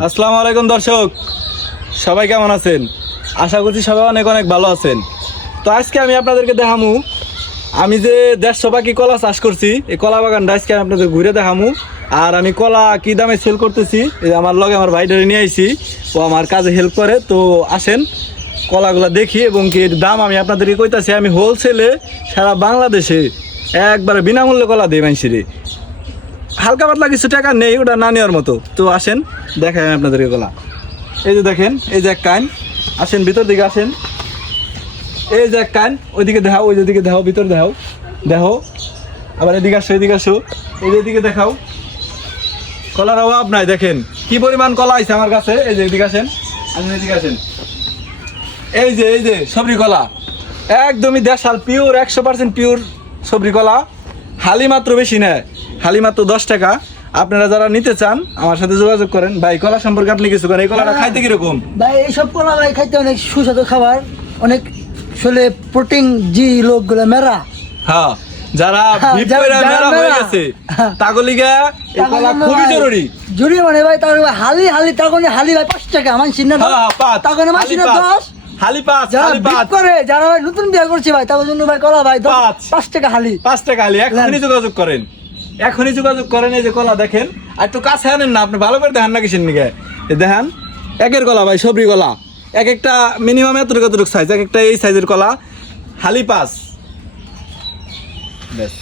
আসসালামু আলাইকুম দর্শক, সবাই কেমন আছেন? আশা করছি সবাই অনেক অনেক ভালো আছেন। তো আজকে আমি আপনাদেরকে দেখামু আমি যে 150 পাখি কলা চাষ করছি, এই কলা বাগানটা আজকে আমি আপনাদের ঘুরে দেখামু। আর আমি কলা কি দামে সেল করতেছি, এই আমার লগে আমার ভাইটারে নিয়ে আইছি, ও আমার কাজে হেল্প করে। তো আসেন কলাগুলা দেখি এবং কি এর দাম আমি আপনাদেরকে কইতাছি। আমি হোলসেলে সারা বাংলাদেশে একবারে বিনামূল্যে কলা দিই মানুষের। হালকা পাতলা কিছু টাকা নেই, ওটা না নেওয়ার মতো। তো আসেন দেখাই আমি আপনাদেরকে কলা। এই যে দেখেন, এই যে এক কান, আসেন ভিতর দিকে আসেন। এই যে এক কান, ওইদিকে দেখাও, ওই দিকে দেখাও, ভিতর দেখাও, দেখো আবার এদিকে আসো, এদিকে আসো, এই যে এদিকে দেখাও। কলার অভাব নাই, দেখেন কি পরিমাণ কলা আছে আমার কাছে। এই যে এদিকে আসেন, আসেন এদিকে আসেন। এই যে সবরি কলা, একদমই দেশাল পিওর, 100% পিওর সবরি কলা। হালি মাত্র বেশি নেয়, হালি মাত্র 10 টাকা। আপনারা যারা নিতে চান আমার সাথে যোগাযোগ করেন। ভাই কলা সম্পর্কে আপনি কিছু করেন, এই কলাটা খাইতে কিরকম? ভাই এইসব কলা ভাই খাইতে অনেক সুস্বাদু খাবার, অনেক আসলে প্রোটিন জি লোকগুলো মেরা। হ্যাঁ, যারা হ্যাঁ, ভিপ যারা- কইরা যারা মেরা হয়ে মেরা। গেছে তাগলিগা এই কলা খুবই জরুরি। জরুরি মানে ভাই তার হালি তার হালি ভাই 5 টাকা মানছি না, হ্যাঁ, পাঁচ। তার মানছি না 10। হালি পাঁচ, যারা হালি বিট পাঁচ, করে, যারা ভাই নতুন বিয়ে করছে ভাই তাদের জন্য ভাই কলা ভাই পাঁচ। 5 টাকা হালি। 5 টাকা হালি। এখনই যোগাযোগ করেন, এখনই যোগাযোগ করেন। এই যে কলা দেখেন, আর একটু কাছে আনেন না, আপনি ভালো করে দেখেন না কিসের নিকে। দেখেন একের কলা ভাই, সবরি কলা, এক একটা মিনিমাম এতটুকু সাইজ, এক একটা এই সাইজের কলা, হালি পাঁচ। বেশ।